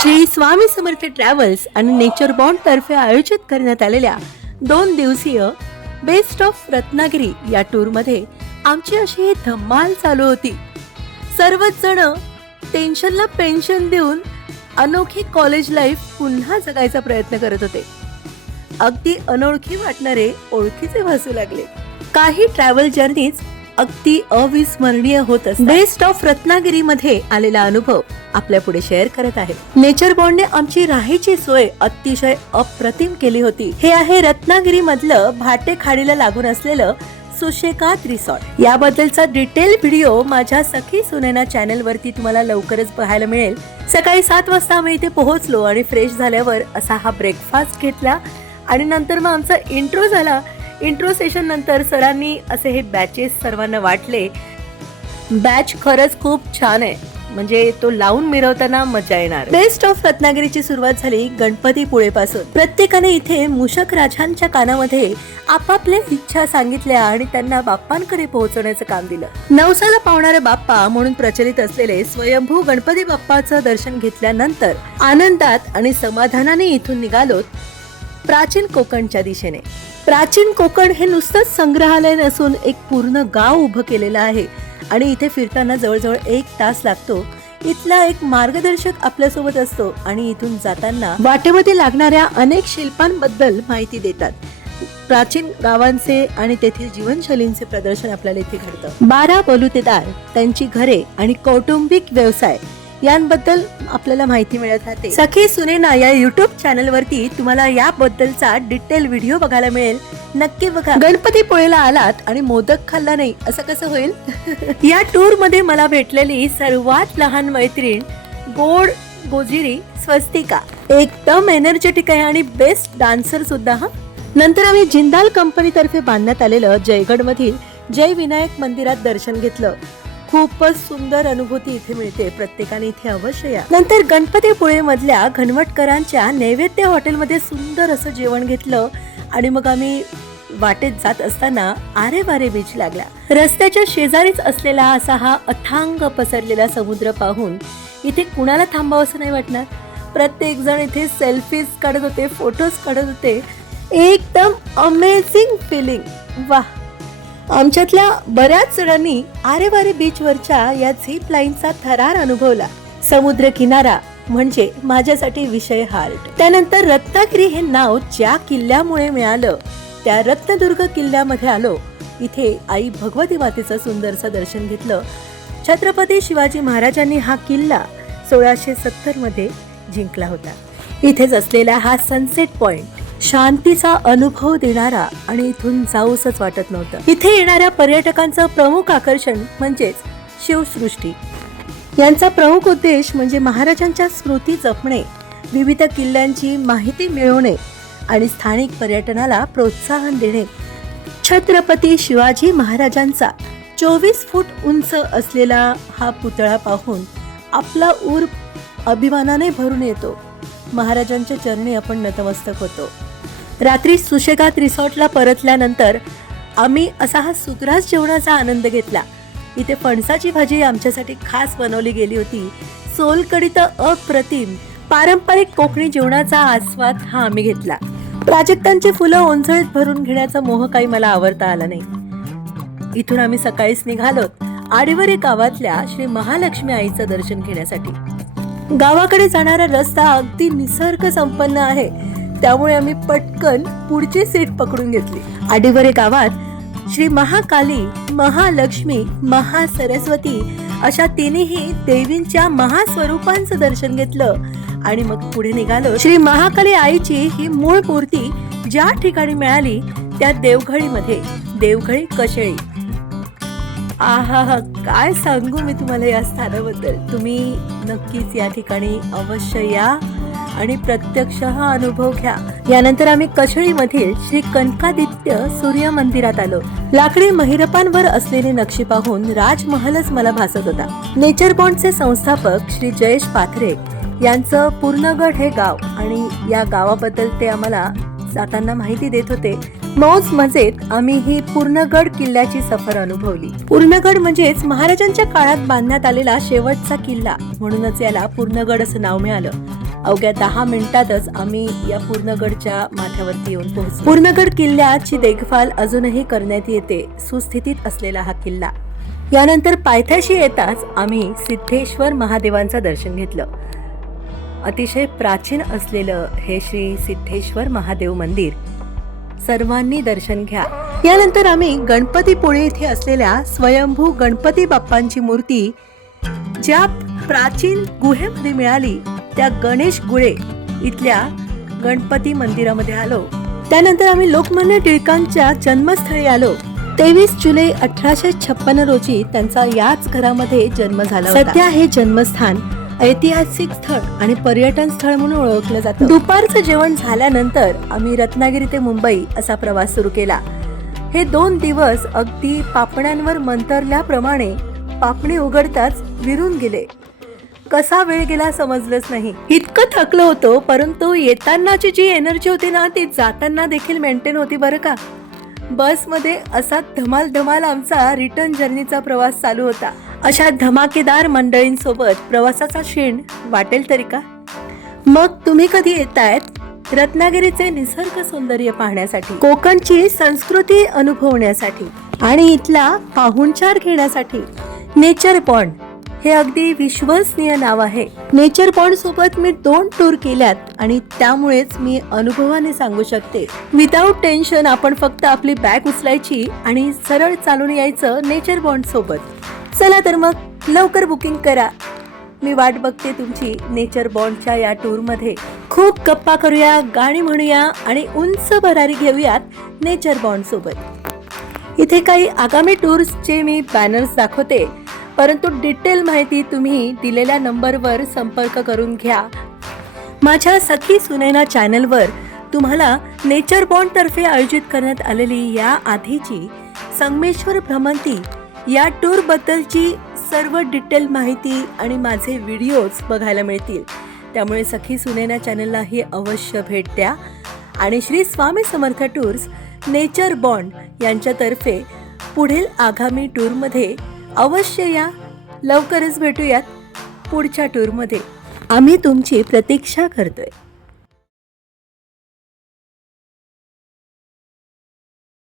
Shri Swami Samarth travels आणि nature bond तर्फे आयोजित करण्यात आलेल्या दोन दिवसीय बेस्ट ऑफ रत्नागिरी या टूरमध्ये आमची अशी धम्माल चालू होती. सर्वच जण टेन्शनला पेन्शन देऊन अनोखी कॉलेज लाईफ पुन्हा जगायचा प्रयत्न करत होते. अगदी अनोळखी वाटणारे ओळखीचे भासू लागले. काही ट्रॅव्हल जर्नीज अगदी अविस्मरणीय होत असतात. बेस्ट ऑफ रत्नागिरीमध्ये आलेला अनुभव आपल्या पुढे शेअर करत आहे. नेचर बॉन्डने आमची राहायची सोय अतिशय अप्रतिम केली होती. हे आहे रत्नागिरी मधलं भाटे खाडीला लागून असलेलं सुशेकात रिसॉर्ट. याबद्दलचा डिटेल व्हिडिओ माझ्या सखी सुनेना चॅनल वरती तुम्हाला लवकरच पाहायला मिळेल. सकाळी सात वाजता आम्ही इथे पोहोचलो आणि फ्रेश झाल्यावर असा हा ब्रेकफास्ट घेतला आणि नंतर मग आमचा इंट्रो झाला. इंट्रो सेशन नंतर सरांनी असे हे बॅचेस सर्वांना वाटले. बॅच खरंच खूप छान आहे. म्हणजे तो लावून मिरवताना मजा येणार. बेस्ट ऑफ रत्नागिरीची सुरुवात झाली गणपती पुळेपासून प्रत्येकाने इथे मुशक राजांच्या कानामध्ये आपापल्या इच्छा सांगितल्या आणि त्यांना बाप्पांकडे पोहोचवण्याचं काम दिलं. नवसाला पावणारे बाप्पा म्हणून प्रचलित असलेले स्वयंभू गणपती बाप्पाचं दर्शन घेतल्यानंतर आनंदात आणि समाधानाने इथून निघालोत प्राचीन कोकणच्या दिशेने. प्राचीन कोकण हे नुसतंच संग्रहालय नसून एक पूर्ण गाव उभं केलेलं आहे आणि इथे फिरताना जवळजवळ एक तास लागतो. इथला एक मार्गदर्शक आपल्यासोबत असतो आणि इथून जाताना वाटेमध्ये लागणाऱ्या अनेक शिल्पांबद्दल माहिती देतात. प्राचीन गावांचे आणि तेथील जीवनशैलींचे प्रदर्शन आपल्याला इथे घडतं. बारा बलुतेदार त्यांची घरे आणि कौटुंबिक व्यवसाय यांबद्दल आपल्याला माहिती मिळत राहते. सखी सुनेना या युट्यूब चॅनल वरती तुम्हाला याबद्दलचा डिटेल व्हिडिओ बघायला मिळेल. नक्की बघा. गणपती पुळेला आलात आणि मोदक खाल्ला नाही असं कसं होईल? या टूरमध्ये मला भेटलेली सर्वात लहान मैत्रीण गोड गोजिरी स्वस्तिका. एकदम एनर्जेटिक आहे आणि बेस्ट डान्सर सुद्धा हा? नंतर आम्ही जिंदाल कंपनीतर्फे बांधण्यात आलेलं जयगड मधील जय विनायक मंदिरात दर्शन घेतलं. खूपच सुंदर अनुभूती इथे मिळते. प्रत्येकाने इथे अवश्य या. नंतर गणपतीपुळे मधल्या घनवटकरांच्या नैवेद्य हॉटेलमध्ये सुंदर असं जेवण घेतलं आणि मग आम्ही वाटेत जात असताना आरे वारे बीच लागला. रस्त्याच्या शेजारीच असलेला असा हा अथांग पसरलेला समुद्र पाहून इथे कुणाला थांबावं नाही वाटणार? प्रत्येक जण इथे सेल्फीज काढत होते फोटोज काढत होते. एकदम अमेझिंग फिलिंग वाह! आमच्यातल्या बऱ्याच जणांनी आरेवारे बीचवरच्या या झीप लाईनचा थरार अनुभवला. समुद्र किनारा म्हणजे माझ्यासाठी विषय हार्ट. त्यानंतर रत्नागिरी हे नाव ज्या किल्ल्यामुळे मिळालं त्या रत्नदुर्ग किल्ल्यामध्ये आलो. इथे आई भगवती मातेचं सुंदरचं दर्शन घेतलं. छत्रपती शिवाजी महाराजांनी हा किल्ला सोळाशे सत्तरमध्ये जिंकला होता. इथेच असलेला हा सनसेट पॉइंट शांतीचा अनुभव देणारा आणि इथून जाऊसच वाटत नव्हतं. इथे येणाऱ्या पर्यटकांचं प्रमुख आकर्षण म्हणजेच शिवसृष्टी. यांचा प्रमुख उद्देश म्हणजे महाराजांच्या स्मृती जपणे विविध किल्ल्यांची माहिती मिळवणे आणि स्थानिक पर्यटनाला प्रोत्साहन देणे. छत्रपती शिवाजी महाराजांचा चोवीस फूट उंच असलेला हा पुतळा पाहून आपला ऊर अभिमानाने भरून येतो. महाराजांच्या चरणी आपण नतमस्तक होतो. रात्री सुशेगात रिसॉर्टला परतल्यानंतर आम्ही असा हा सुग्रास जेवणाचा आनंद घेतला. इथे फणसाची भाजी आमच्यासाठी खास बनवली गेली होती. सोलकडी तर अप्रतिम पारंपरिक कोकणी जेवणाचा आस्वाद हा आम्ही घेतला. प्राजक्तांची फुलं ओंजळीत भरून घेण्याचा मोह काही मला आवडता आला नाही. इथून आम्ही सकाळीच निघालोत आडिवरे गावातल्या श्री महालक्ष्मी आईचं दर्शन घेण्यासाठी. गावाकडे जाणारा रस्ता अगदी निसर्ग संपन्न आहे. त्यामुळे आम्ही पटकन पुढची सीट पकडून घेतली. आडिवरे गावात श्री महाकाली महालक्ष्मी महासरस्वती अशा तिन्ही देवींच्या महास्वरूपांचं दर्शन घेतलं आणि मग पुढे निघालो. श्री महाकाली आईची ही मूळ मूर्ती ज्या ठिकाणी मिळाली त्या देवघळीमध्ये. देवघळी कशेळी. आहा हा काय सांगू मी तुम्हाला या स्थानाबद्दल? तुम्ही नक्कीच या ठिकाणी अवश्य या आणि प्रत्यक्ष हा अनुभव घ्या. यानंतर आम्ही कशळीमधील श्री कनकादित्य सूर्य मंदिरात आलो. लाकडी महिरपांवर असलेली नक्षी पाहून राजमहलच मला भासत होता. नेचर बॉन्डचे संस्थापक श्री जयेश पाथरे यांचं पूर्णगड हे गाव आणि या गावाबद्दल ते आम्हाला जाताना माहिती देत होते. मौज मजेत आम्ही ही पूर्णगड किल्ल्याची सफर अनुभवली. पूर्णगड म्हणजेच महाराजांच्या काळात बांधण्यात आलेला शेवटचा किल्ला. म्हणूनच याला पूर्णगड असं नाव मिळालं. अवघ्या दहा मिनिटातच आम्ही या पूर्णगडच्या माथ्यावरती येऊन पोहोचलो. पूर्णगड किल्ल्याची देखभाल अजूनही करण्यात येते सुस्थितीत असलेला हा किल्ला. यानंतर पायथ्याशी येताच आम्ही सिद्धेश्वर महादेवांचं दर्शन घेतलं. अतिशय प्राचीन असलेलं हे श्री सिद्धेश्वर महादेव मंदिर. सर्वांनी दर्शन घ्या. यानंतर आम्ही गणपतीपुळे येथे असलेल्या स्वयंभू गणपती बाप्पांची मूर्ती ज्या प्राचीन गुहेमध्ये मिळाली त्या गणेश गुळे इथल्या गणपती मंदिरामध्ये आलो. त्यानंतर आम्ही लोकमान्य टिळकांच्या जन्मस्थळी आलो. तेवीस जुलै अठराशे छप्पन रोजी त्यांचा याच घरामध्ये जन्म झाला सध्या हे जन्मस्थान ऐतिहासिक स्थळ आणि पर्यटन स्थळ म्हणून ओळखलं जातं. दुपारचं जेवण झाल्यानंतर आम्ही रत्नागिरी ते मुंबई असा प्रवास सुरू केला. हे दोन दिवस अगदी पापण्यांवर मंतरल्याप्रमाणे पापणी उघडताच विरून गेले. कसा वेळ गेला समजलंच नाही. इतकं थकलो होतो परंतु येतानाची जी एनर्जी होती ना ती जाताना देखील मेंटेन होती बरं का? बसमध्ये असा धमाल धमाल आमचा रिटर्न जर्नीचा प्रवास चालू होता. अशा धमाकेदार मंडळींसोबत प्रवासाचा क्षीण वाटेल तरी का? मग तुम्ही कधी येतायत रत्नागिरीचे निसर्ग सौंदर्य पाहण्यासाठी कोकणची संस्कृती अनुभवण्यासाठी आणि इथला पाहुणचार घेण्यासाठी? नेचर पॉइंट हे अगदी विश्वसनीय नाव आहे. नेचर पॉइंट सोबत मी दोन टूर केल्यात आणि त्यामुळेच मी अनुभवाने सांगू शकते. विदाऊट टेन्शन आपण फक्त आपली बॅग उचलायची आणि सरळ चालून यायचं नेचर बॉन्ड सोबत. चला तर मग लवकर बुकिंग करा. मी वाट बघते तुमची नेचर बॉन्डच्या या टूरमध्ये. खूप गप्पा करूया गाणी म्हणूया आणि उंच भरारी घेऊयात नेचर बॉन्ड सोबत. इथे काही आगामी टूर्सचे मी बॅनर्स दाखवते. परंतु डिटेल माहिती तुम्ही दिलेल्या नंबरवर संपर्क करून घ्या. माझ्या सखी सुनैना चॅनलवर तुम्हाला नेचर बॉन्डतर्फे आयोजित करण्यात आलेली या आधीची संगमेश्वर भ्रमंती या टूर बद्दलची सर्व डिटेल माहिती आणि माझे व्हिडिओज बघायला मिळतील. त्यामुळे सखी सुनैना चॅनललाही अवश्य भेट द्या. आणि Shri Swami Samarth tours nature bond यांच्यातर्फे पुढील आगामी टूरमध्ये अवश्य या. लवकरच भेटूयात पुढच्या टूरमध्ये आम्ही तुमची प्रतीक्षा करतोय.